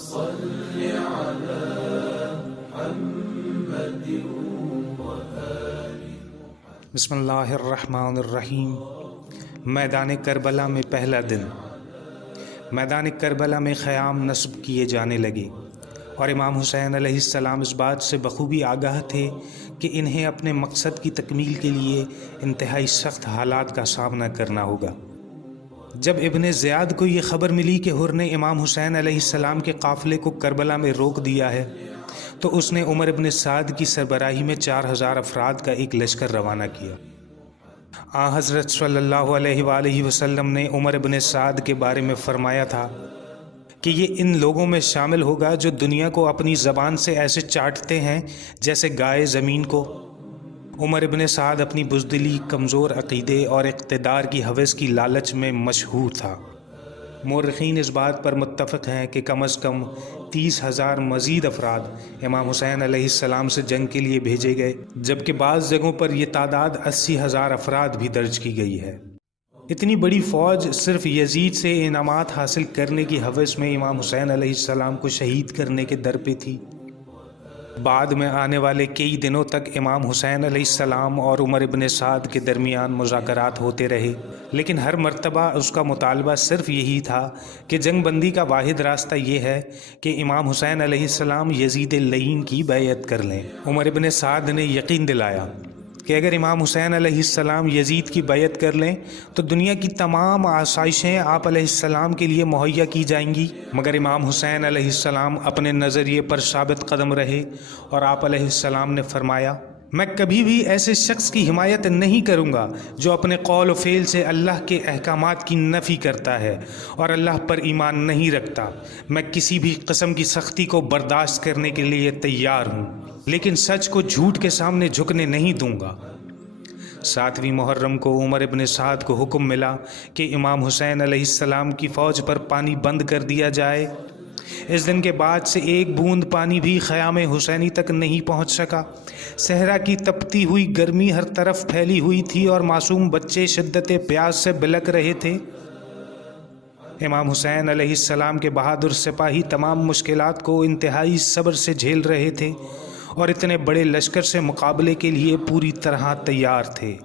صل على محمد بسم اللہ الرحمن الرحیم۔ میدان کربلا میں پہلا دن۔ میدان کربلا میں خیام نصب کیے جانے لگے اور امام حسین علیہ السلام اس بات سے بخوبی آگاہ تھے کہ انہیں اپنے مقصد کی تکمیل کے لیے انتہائی سخت حالات کا سامنا کرنا ہوگا۔ جب ابن زیاد کو یہ خبر ملی کہ حر نے امام حسین علیہ السلام کے قافلے کو کربلا میں روک دیا ہے تو اس نے عمر ابن سعد کی سربراہی میں 4000 افراد کا ایک لشکر روانہ کیا۔ آن حضرت صلی اللہ علیہ وآلہ وسلم نے عمر ابن سعد کے بارے میں فرمایا تھا کہ یہ ان لوگوں میں شامل ہوگا جو دنیا کو اپنی زبان سے ایسے چاٹتے ہیں جیسے گائے زمین کو۔ عمر ابن سعد اپنی بزدلی، کمزور عقیدے اور اقتدار کی ہوس کی لالچ میں مشہور تھا۔ مورخین اس بات پر متفق ہیں کہ کم از کم 30,000 مزید افراد امام حسین علیہ السلام سے جنگ کے لیے بھیجے گئے، جبکہ بعض جگہوں پر یہ تعداد 80,000 افراد بھی درج کی گئی ہے۔ اتنی بڑی فوج صرف یزید سے انعامات حاصل کرنے کی ہوس میں امام حسین علیہ السلام کو شہید کرنے کے در پہ تھی۔ بعد میں آنے والے کئی دنوں تک امام حسین علیہ السلام اور عمر ابن سعد کے درمیان مذاکرات ہوتے رہے، لیکن ہر مرتبہ اس کا مطالبہ صرف یہی تھا کہ جنگ بندی کا واحد راستہ یہ ہے کہ امام حسین علیہ السلام یزید لعین کی بیعت کر لیں۔ عمر ابن سعد نے یقین دلایا کہ اگر امام حسین علیہ السلام یزید کی بیعت کر لیں تو دنیا کی تمام آسائشیں آپ علیہ السلام کے لیے مہیا کی جائیں گی، مگر امام حسین علیہ السلام اپنے نظریے پر ثابت قدم رہے اور آپ علیہ السلام نے فرمایا، میں کبھی بھی ایسے شخص کی حمایت نہیں کروں گا جو اپنے قول و فعل سے اللہ کے احکامات کی نفی کرتا ہے اور اللہ پر ایمان نہیں رکھتا۔ میں کسی بھی قسم کی سختی کو برداشت کرنے کے لیے تیار ہوں، لیکن سچ کو جھوٹ کے سامنے جھکنے نہیں دوں گا۔ 7ویں محرم کو عمر ابن سعد کو حکم ملا کہ امام حسین علیہ السلام کی فوج پر پانی بند کر دیا جائے۔ اس دن کے بعد سے ایک بوند پانی بھی خیام حسینی تک نہیں پہنچ سکا۔ صحرا کی تپتی ہوئی گرمی ہر طرف پھیلی ہوئی تھی اور معصوم بچے شدت پیاس سے بلک رہے تھے۔ امام حسین علیہ السلام کے بہادر سپاہی تمام مشکلات کو انتہائی صبر سے جھیل رہے تھے اور اتنے بڑے لشکر سے مقابلے کے لیے پوری طرح تیار تھے۔